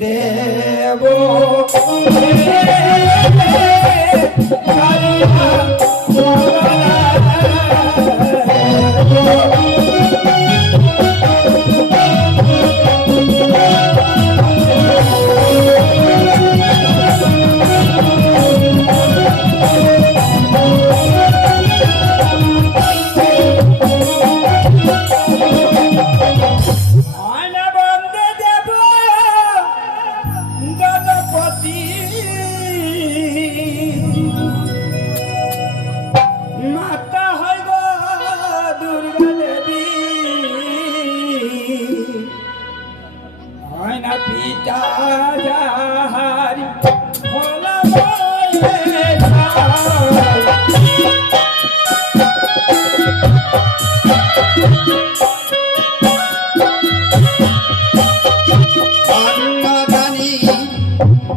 দেব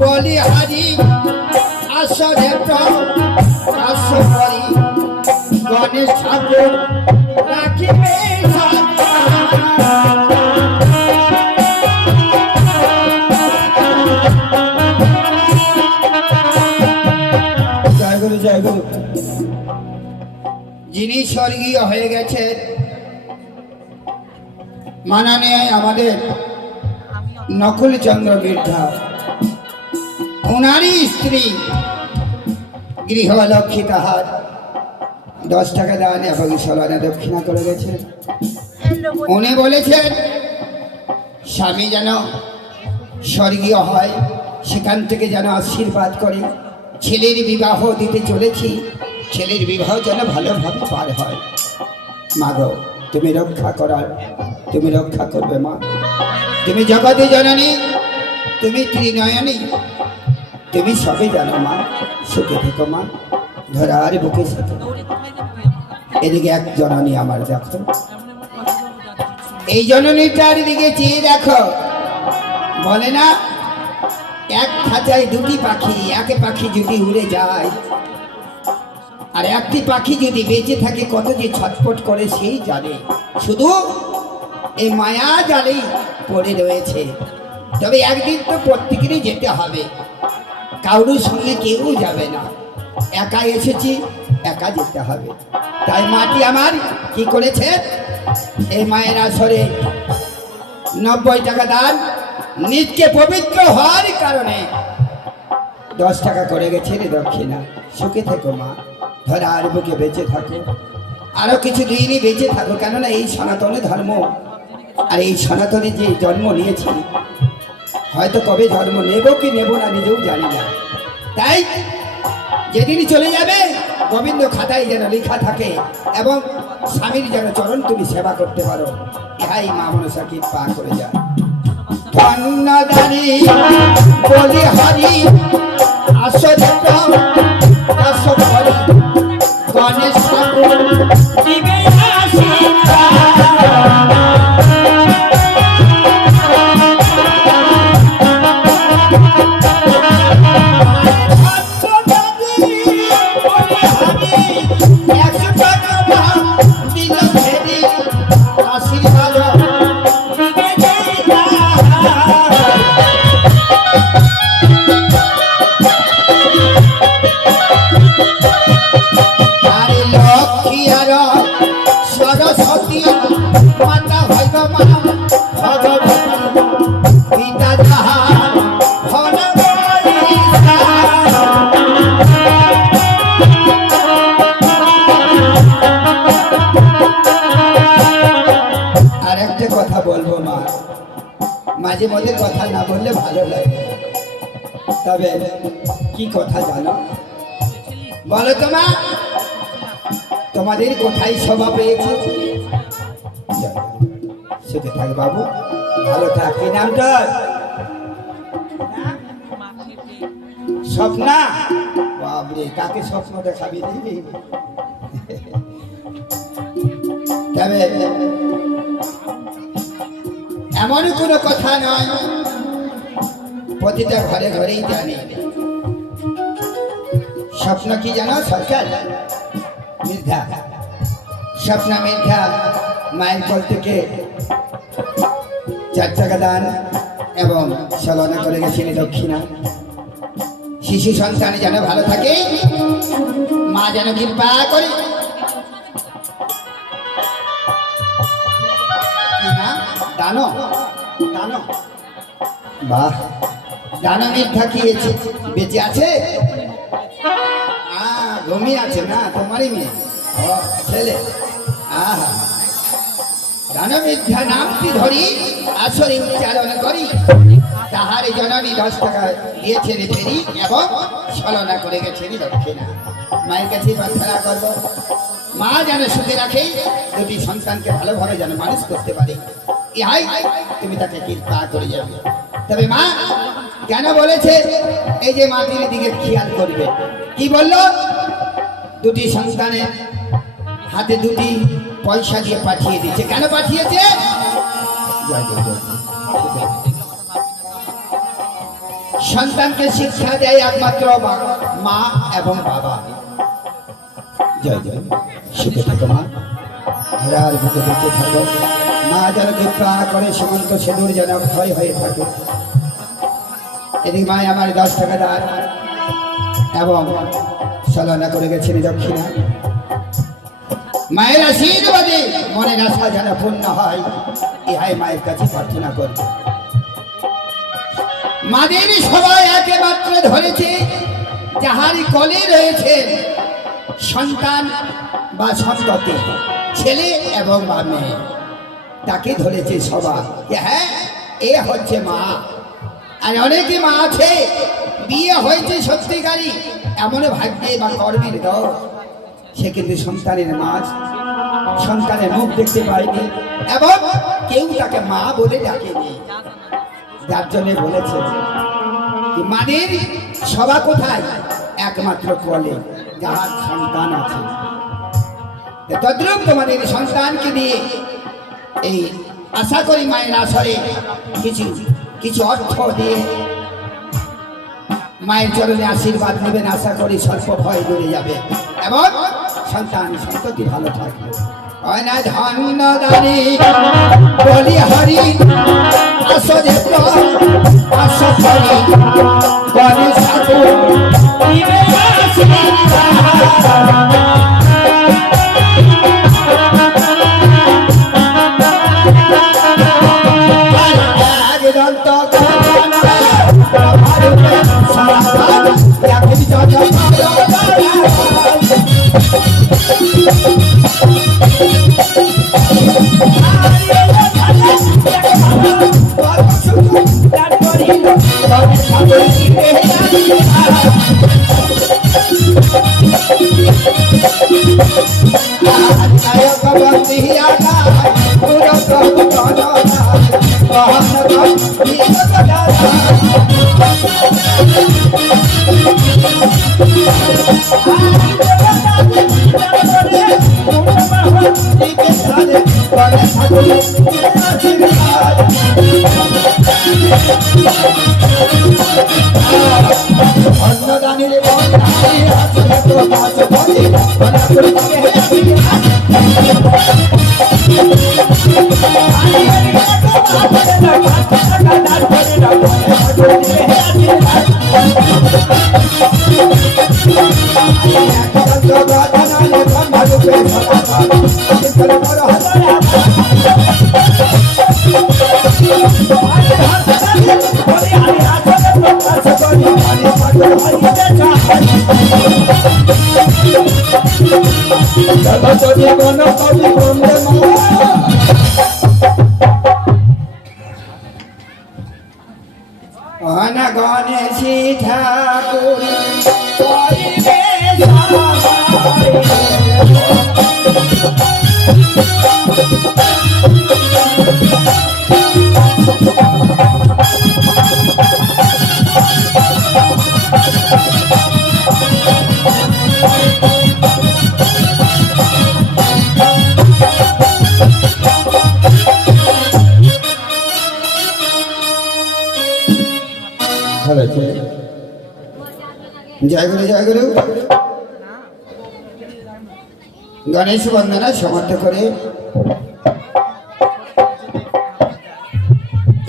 বলিহারি আসরে আসরি গণেশ ঠাকুর রাখিবে জয় গুরু জয় গুরু। যিনি স্বর্গীয় হয়ে গেছেন মাননীয় আমাদের নকুলচন্দ্র বৃদ্ধা, ওনারই স্ত্রী গৃহলক্ষ্মী তাহার 10 টাকা দান এবং সলানা দক্ষিণা করে গেছেন। উনি বলেছেন স্বামী যেন স্বর্গীয় হয়, সেখান থেকে যেন আশীর্বাদ করে। ছেলের বিবাহ দিতে চলেছি, ছেলের বিবাহ যেন ভালোভাবে পার হয়। মা গো, তুমি রক্ষা করার, তুমি রক্ষা করবে মা। তুমি জগতে জননী, তুমি ত্রিনয়নী, তুমি সবে জানো মা। সুখে থেকো মা, ধরার বুকে সাথে। এদিকে এক জননী আমার দেখো, এই জননীটার দিকে চেয়ে দেখো। বলে না এক খাঁচায় দুটি পাখি, এক পাখি যদি উড়ে যায় আর একটি পাখি যদি বেঁচে থাকে কত যে ছটফট করে সেই জানে। শুধু এই মায়া জালেই পড়ে রয়েছে। তবে একদিন তো প্রত্যেকেরই যেতে হবে, কারোর সঙ্গে কেউ যাবে না। একা এসেছি, একা যেতে হবে। তাই মাটি আমার কি করেছে, এই মায়ের আসরে 90 টাকা দান, নিজকে পবিত্র হওয়ার কারণে 10 টাকা করে গেছে রে দক্ষিণা। সুখে থেকো মা, ধরার বুকে বেঁচে থাকো, আরো কিছু দিনই বেঁচে থাকো। কেননা এই সনাতন ধর্ম আর এই সনাতনে যে জন্ম নিয়েছি, হয়তো কবে ধর্ম নেব কি নেব না নিজেও জানি না। তাই যেদিন চলে যাবে গোবিন্দ খাতায় যেন লেখা থাকে এবং স্বামীর যেন চরণ তুমি সেবা করতে পারো। ইহাই মা মনসা কৃপা করে যায়। ধন্যদানি বলি হরি আসরে আসরি গণেশ ঠাকুর দিবে মাঝে মধ্যে কথা না বললে ভালো লাগে। তবে কি কথা জানো বলো তো মা? তোমাদের কোথায় শোভা পেয়েছে? সুখে থাক বাবু, ভালো থাক। কি নামটা? স্বপ্না। বাবরে, কাকে স্বপ্ন দেখাবি? তবে এমন কোনো কথা নয়, প্রতিটা ঘরে ঘরেই জানে। স্বপ্ন কি জানো? সরকার মির্ধা, স্বপ্না মির্ধা মায়ের কোল থেকে 4 টাকা দান এবং ছলনা করে গেছেন দক্ষিণা। শিশু সন্তান যেন ভালো থাকে, মা যেন কৃপা করে। দানো দানো, বাহ, দানো মিথ্যা খেয়েছে, বেঁচে আছে, ঘুমিয়ে আছে না তোমারই মেয়ে ছেলে। আহা, দানো মিথ্যা নামটি ধরি আসরে উচ্চারণ করি, তাহার জননী 10 টাকা দিয়েছেন ফেরি এবং ছলনা করে গেছেন দক্ষিণা। মায়ের কাছে প্রার্থনা করব, মা যেন সুখে রাখে, দুটি সন্তানকে ভালোভাবে যেন মানুষ করতে পারে, ইহাই তুমি তাকে কৃপা করে যাবে। তবে মা কেন বলেছে এই যে মাটির দিকে খেয়াল করবে, কি বলল? দুটি সন্তানের হাতে দুটি পয়সা দিয়ে পাঠিয়ে দিচ্ছে। কেন পাঠিয়েছে? সন্তানকে শিক্ষা দেয় একমাত্র মা এবং বাবা। জয় জয়, সুখে থাকো মা, ঘরের বুকে বেঁচে থাকো। মা যেন কৃপা করে সীমন্ত সেদুর যেন ভয় হয়ে থাকে। এদিকে মায় আমার 10 টাকা দান এবং ছলনা করে গেছেন দক্ষিণা। মায়ের আশীর্বাদে মনের আশা যেন পূর্ণ হয়, ইহাই মায়ের কাছে প্রার্থনা করব। মাদের সবাই একে মাত্র ধরেছে যাহার কোলে রয়েছে সন্তান বা সন্ততি, ছেলে এবং মেয়ে, তাকে ধরেছে সবাই। হ্যাঁ, এ হচ্ছে মা। আর অনেকে মা আছে বিয়ে হয়েছে সত্যিকারী, এমন ভাগ্যে বা কর্মের দর, সে কিন্তু সন্তানের মাঝ, সন্তানের মুখ দেখতে পায়নি এবং কেউ তাকে মা বলে ডাকেনি। যার জন্য বলেছে মাদের সভা কোথায়? একমাত্র কোলে যাহার সন্তান আছে। তদ্রূপ তোমাদের সন্তানকে নিয়ে এই আশা করি মায়ের আসরে কিছু কিছু অর্থ দিয়ে মায়ের চরণে আশীর্বাদ নেবেন। আশা করি স্বল্প ভয় দূরে যাবে এবং সন্তান সন্ততি ভালো থাকবে। ধন্য দানি বলি হরি আসরে আশা করি গণেশ ঠাকুর গণেশী ঠাকুর জয় গুরু জয় গুরু। গণেশ বন্দনা সমর্থ করে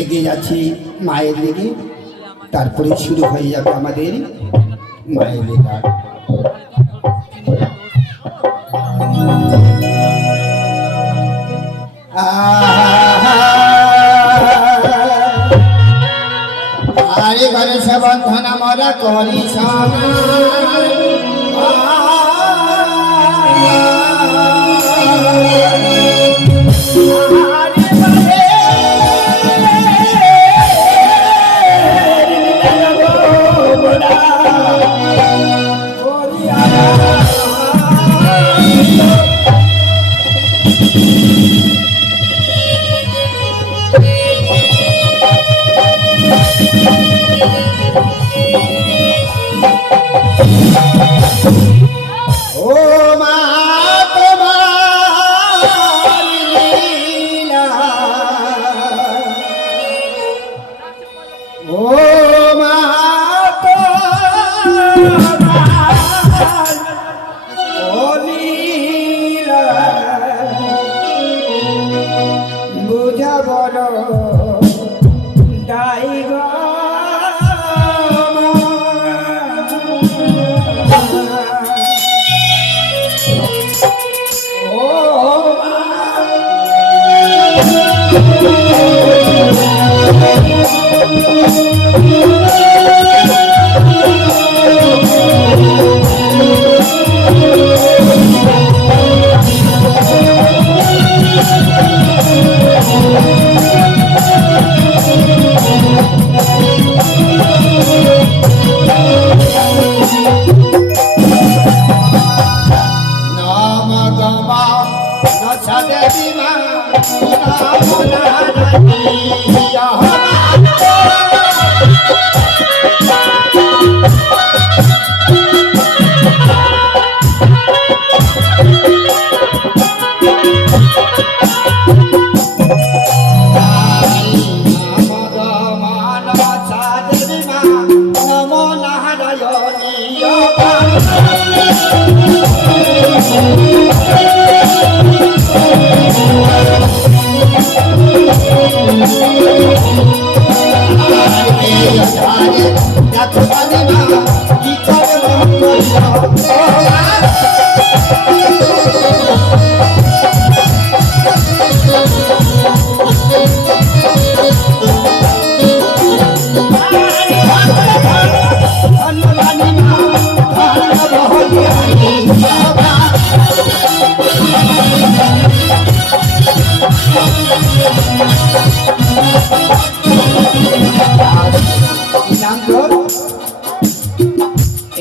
এগিয়ে যাচ্ছি মায়ের দিকে, তারপরে শুরু হয়ে যাবে আমাদের মায়ের লীলা। আরে ঘরে বন্ধন আমরা করি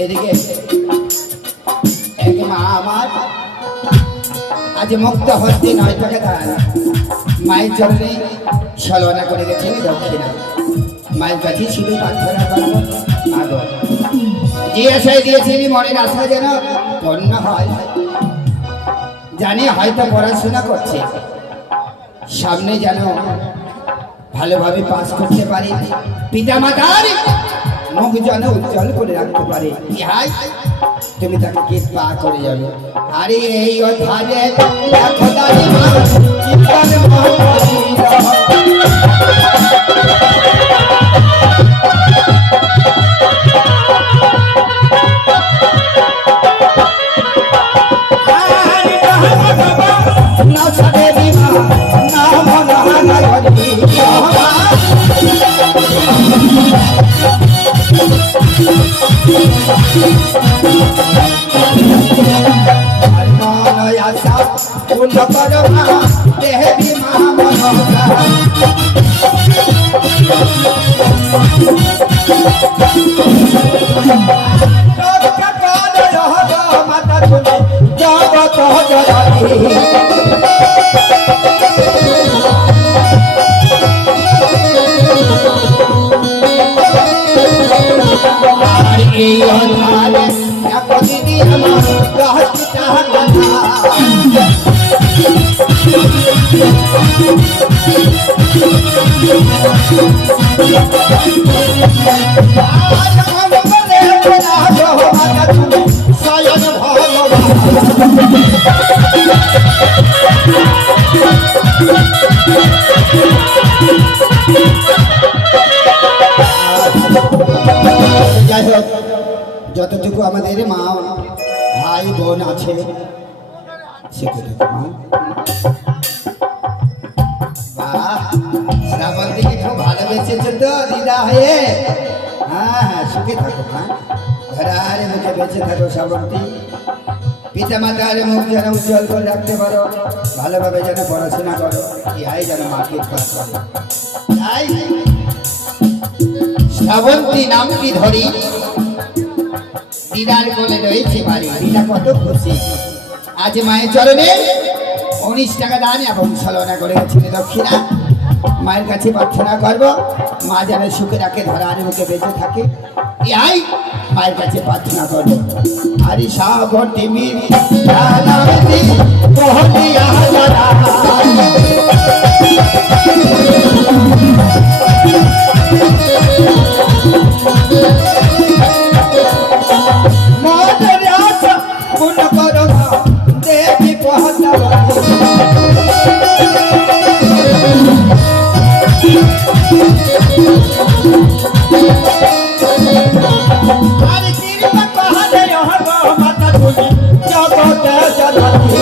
এদিকে এক মা আমার আজ মুক্ত হস্তে 9 টাকা দান মায়ের চরণে ছলনা করে গেছেন দক্ষিণা। মায়ের কাছে শুধু প্রার্থনা করবো, আগর যে আশায় দিয়েছিলি মনের আশা যেন পূর্ণ হয়। জানি হয়তো পড়াশোনা করছে, সামনে যেন ভালোভাবে পাস করতে পারে, পিতা মাতার মুখ যেন উজ্জ্বল করে রাখতে পারে। ইহাই তুমি তাকে কৃপা করে যাবে। আরে এই অধ্যায়ে দেখো দাদিমা কীর্তন Thank you. যাই হোক, যতটুকু আমাদের মা ভাই বোন আছে সেটুকু মা। বাহ, শ্রাবন্তীকে খুব ভালোবেসেছে তো দিদা হয়ে। হ্যাঁ হ্যাঁ, সুখে থাকো মা, ঘরে মুখে বেঁচে থাকো শ্রাবন্তী। পিতা মাতার মুখ যেন উজ্জ্বল করে রাখতে পারো, ভালোভাবে যেন পড়াশোনা করো, ইহাই যেন মাকে কাজ করে। তাই শ্রাবন্তী নামটি ধরি দিদার কোলে রয়েছে বাড়ি। দিদা কত খুশি। আজ মায়ের চরণে 19 টাকা দান এবং ছলনা করে গেছিল দক্ষিণা। মায়ের কাছে প্রার্থনা করবো, মা যেন সুখে রাখে, ধরার মুখে বেঁচে থাকে, ইহাই মায়ের কাছে প্রার্থনা করবো। আরে শ্রাবন্তী মিরি নামটি বহলিয়া যারা, মনের আশা পূর্ণ করো মা, দেবী পহলাবতী। আরে কৃপা কহলে হব মাতা তুমি জগতে জননী।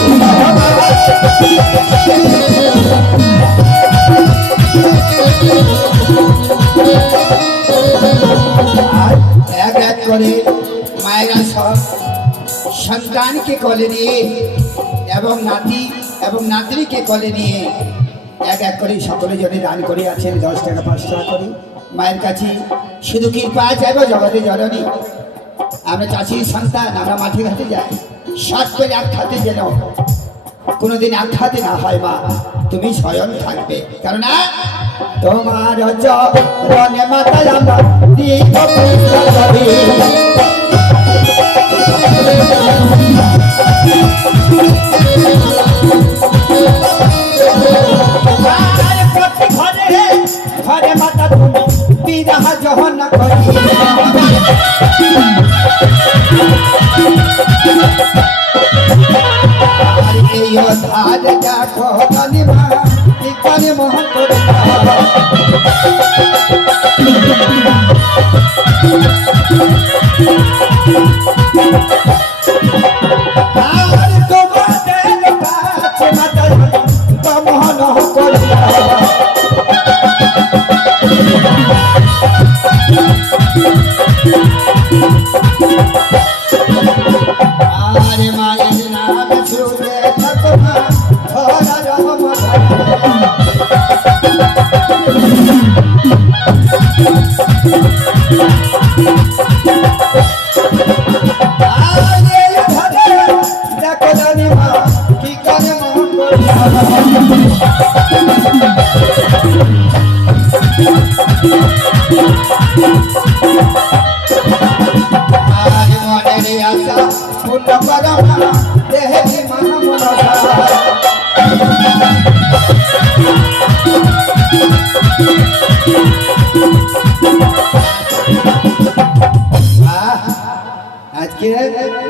আর এক এক করে মায়েরা সব সন্তানকে কোলে নিয়ে এবং নাতি এবং নাতনিকে কোলে নিয়ে এক এক করে সকলে জনে দান করে আছেন 10 টাকা 5 টাকা করে। মায়ের কাছে শুধু কৃপা চাইব জগতে জননী। আমরা চাষির সন্তান, আমরা মাঠে ঘাটে যাই, শর্ট করে আখ্যাতে যেন কোনোদিন আখ্যাতে না হয় মা, তুমি স্বয়ং থাকবে। কেননা তোমার চরণে মাতা আমরা দিব পুষ্পবতী। ঘরে মাতা তুমি বিবাহ যখন না করি, এই ধার দেখো কালিমা কালে মোহন করে। আর তোমাদের কাছে মাতা মোহন করে। আরে মায়ের নাম ছুঁয়ে থাকো না, ধরা রহমত। আরে ঘরে দেখো জানি মা কি করে মন করিয়া। আরে মনের আশা পূর্ণ করো মা, দেহে মা মনসা। আজকে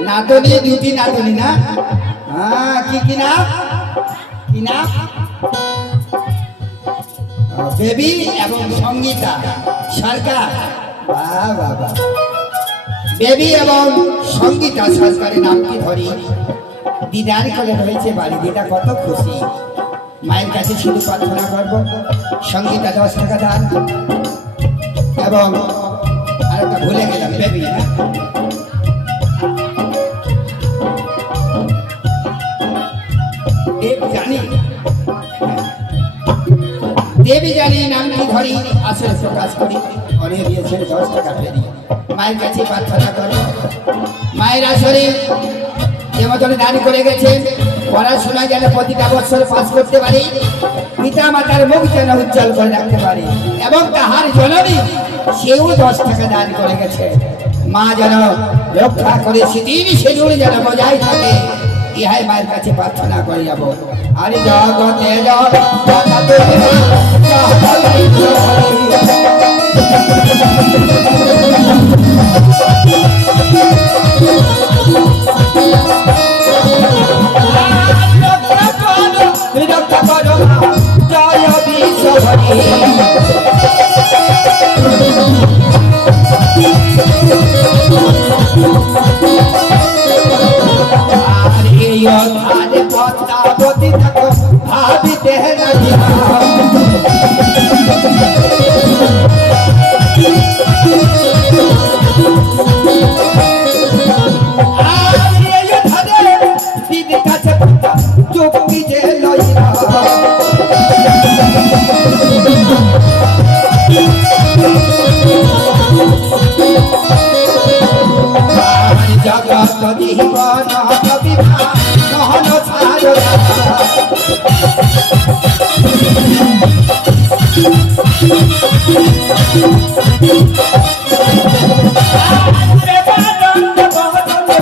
নাতনি, দুটি নাতনি না? হ্যাঁ, কি নাম? কি নাম? বেবি এবং সঙ্গীতা সরকার। বাহ বাহ বাহ, বেবি এবং সঙ্গীতা সরকারের নামটি ধরি দিদার কোলে রয়েছে বাড়ি। দিদা কত খুশি। মায়ের কাছে শুধু প্রার্থনা করবো, সঙ্গীতা 10 টাকা দান এবং আরেকটা ভুলে গেলাম, বেবি না? দেবী জানি নামটি ধরি আসলে প্রকাশ করি। অনেক দিয়েছেন 10 টাকা ফেরি। মায়ের কাছে প্রার্থনা করো, মায়ের আসরে যেমন দান করে গেছেন, পড়াশোনা যেন প্রতিটা বছর পাস করতে পারি, পিতা মাতার মুখ যেন উজ্জ্বল করে রাখতে পারি, এবং তাহার জননী সেও 10 টাকা দান করে গেছে। মা যেন রক্ষা করে সেদিন সেজুড়ে যেন বজায় থাকে, ইহাই মায়ের কাছে প্রার্থনা করে যাব। আরে জগতে রক্ষা করো জয় বিশ্ব জগত জীবন কবিতা নহন ছাড়া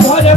ভরে